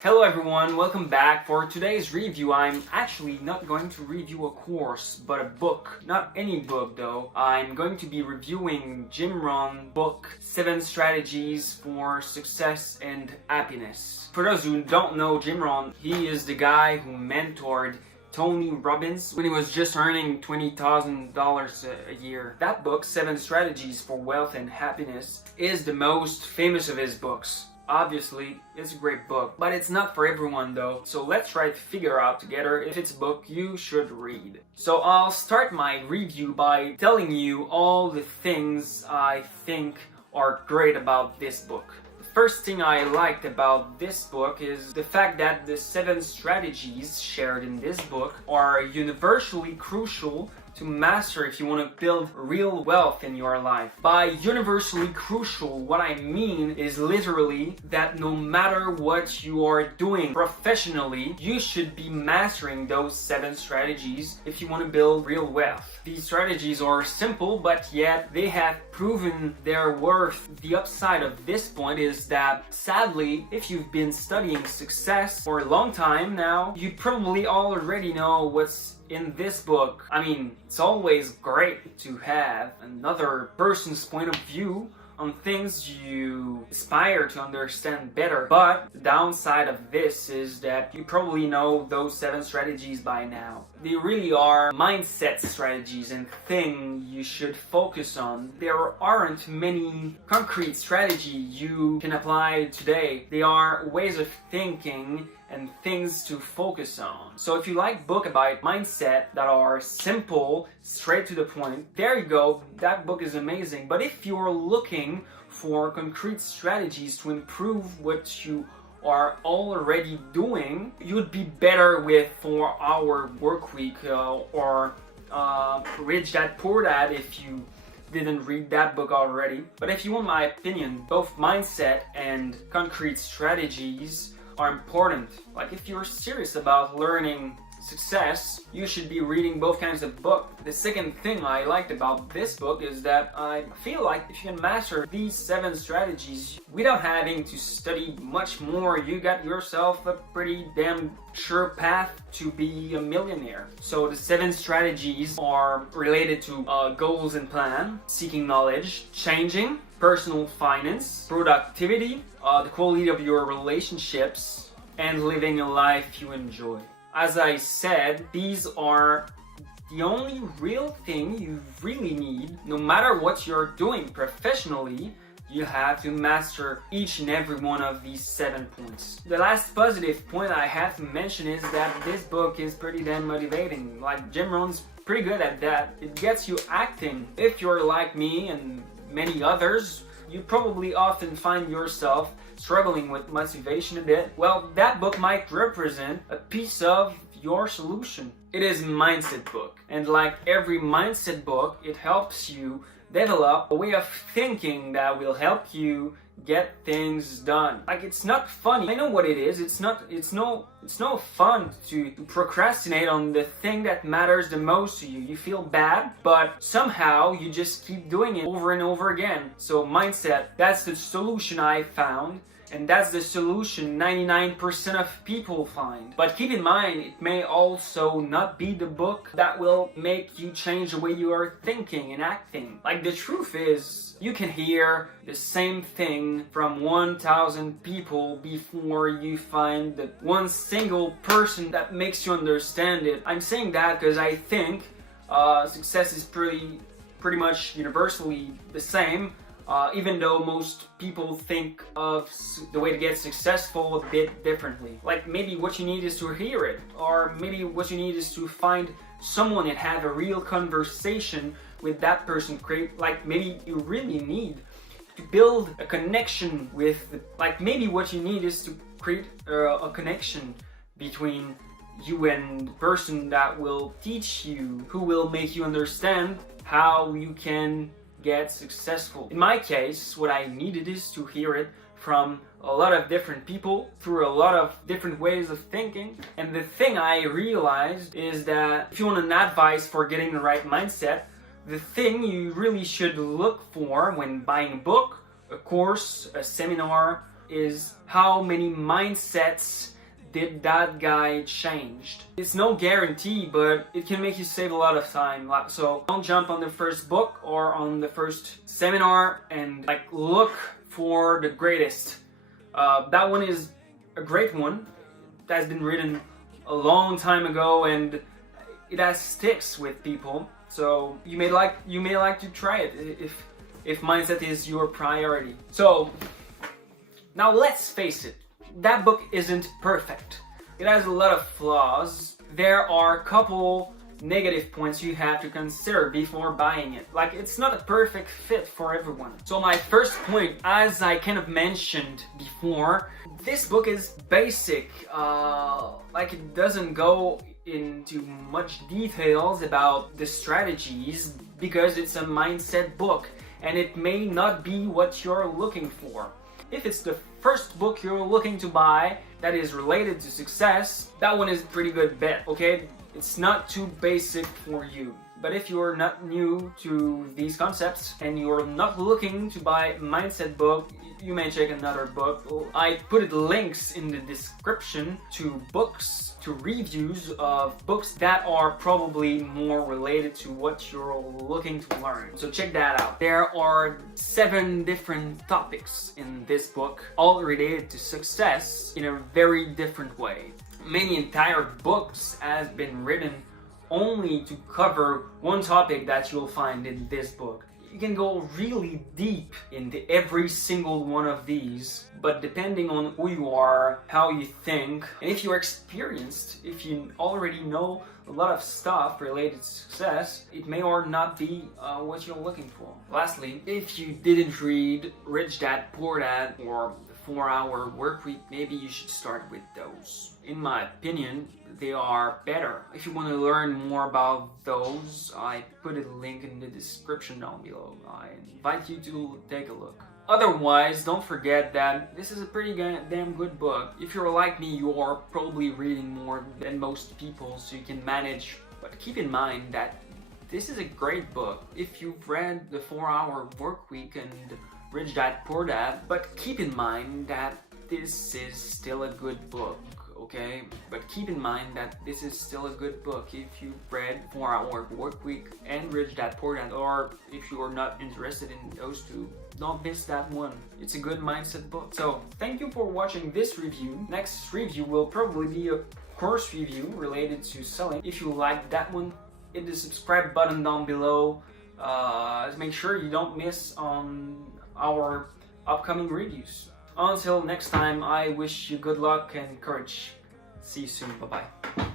Hello everyone, welcome back. For today's review, I'm actually not going to review a course, but a book. Not any book though. I'm going to be reviewing Jim Rohn book, 7 Strategies for Success and Happiness. For those who don't know Jim Rohn, he is the guy who mentored Tony Robbins when he was just earning $20,000 a year. That book, 7 Strategies for Wealth and Happiness, is the most famous of his books. Obviously, it's a great book, but it's not for everyone though. So let's try to figure out together if it's a book you should read. So I'll start my review by telling you all the things I think are great about this book. The first thing I liked about this book is the fact that the 7 strategies shared in this book are universally crucial to master if you want to build real wealth in your life. By universally crucial, what I mean is literally that no matter what you are doing professionally, you should be mastering those 7 strategies if you want to build real wealth. These strategies are simple, but yet they have proven their worth. The upside of this point is that, sadly, if you've been studying success for a long time now, you probably already know what's in this book. I mean, it's always great to have another person's point of view on things you aspire to understand better, but the downside of this is that you probably know those 7 strategies by now. They really are mindset strategies and things you should focus on. There aren't many concrete strategies you can apply today. They are ways of thinking and things to focus on. So if you like books about mindset that are simple, straight to the point, there you go, that book is amazing. But if you're looking for concrete strategies to improve what you are already doing, you would be better with 4-hour work week or Rich Dad Poor Dad if you didn't read that book already. But if you want my opinion, both mindset and concrete strategies are important. Like if you're serious about learning success, you should be reading both kinds of books. The second thing I liked about this book is that I feel like if you can master these 7 strategies without having to study much more, you got yourself a pretty damn sure path to be a millionaire. So the 7 strategies are related to goals and plan, seeking knowledge, changing, personal finance, productivity, the quality of your relationships, and living a life you enjoy. As I said, these are the only real thing you really need. No matter what you're doing professionally, you have to master each and every one of these 7 points. The last positive point I have to mention is that this book is pretty damn motivating. Like Jim Rohn's pretty good at that. It gets you acting. If you're like me and many others, you probably often find yourself struggling with motivation a bit. Well, that book might represent a piece of your solution. It is a mindset book, and like every mindset book, it helps you develop a way of thinking that will help you get things done. Like, it's not funny. I know what it is. It's no fun to procrastinate on the thing that matters the most to you. You feel bad, but somehow you just keep doing it over and over again. So mindset, that's the solution I found. And that's the solution 99% of people find. But keep in mind, it may also not be the book that will make you change the way you are thinking and acting. Like, the truth is, you can hear the same thing from 1,000 people before you find the one single person that makes you understand it. I'm saying that because I think success is pretty much universally the same. Even though most people think of the way to get successful a bit differently. Like, maybe what you need is to hear it, or maybe what you need is to find someone and have a real conversation with that person. Maybe you really need to build a connection with, maybe what you need is to create a connection between you and the person that will teach you, who will make you understand how you can get successful. In my case, what I needed is to hear it from a lot of different people through a lot of different ways of thinking. And the thing I realized is that if you want an advice for getting the right mindset, the thing you really should look for when buying a book, a course, a seminar, is how many mindsets did that guy changed. It's no guarantee, but it can make you save a lot of time. So don't jump on the first book or on the first seminar and look for the greatest. That one is a great one that's been written a long time ago, and it has sticks with people. So you may like to try it if mindset is your priority. So now let's face it, that book isn't perfect. It has a lot of flaws. There are a couple negative points you have to consider before buying it. It's not a perfect fit for everyone. So my first point, as I kind of mentioned before, this book is basic. It doesn't go into much details about the strategies because it's a mindset book and it may not be what you're looking for. If it's the first book you're looking to buy that is related to success, that one is a pretty good bet, okay? It's not too basic for you. But if you're not new to these concepts and you're not looking to buy a mindset book, you may check another book. I put links in the description to books, to reviews of books that are probably more related to what you're looking to learn. So check that out. There are 7 different topics in this book, all related to success in a very different way. Many entire books have been written only to cover one topic that you'll find in this book. You can go really deep into every single one of these, but depending on who you are, how you think, and if you're experienced, if you already know a lot of stuff related to success, it may or not be what you're looking for. Lastly, if you didn't read Rich Dad Poor Dad or The 4-Hour Workweek, maybe you should start with those. In my opinion, they are better. If you want to learn more about those, I put a link in the description down below. I invite you to take a look. Otherwise, don't forget that this is a pretty damn good book. If you're like me, you're probably reading more than most people, so you can manage. But keep in mind that this is a great book. If you've read The 4-Hour Workweek and Rich Dad Poor Dad, but keep in mind that this is still a good book. Okay, but keep in mind that this is still a good book if you've read 4-Hour Workweek and Rich Dad Poor Dad, or if you are not interested in those two, don't miss that one. It's a good mindset book. So thank you for watching this review. Next review will probably be a course review related to selling. If you like that one, hit the subscribe button down below to make sure you don't miss on our upcoming reviews. Until next time, I wish you good luck and courage. See you soon. Bye-bye.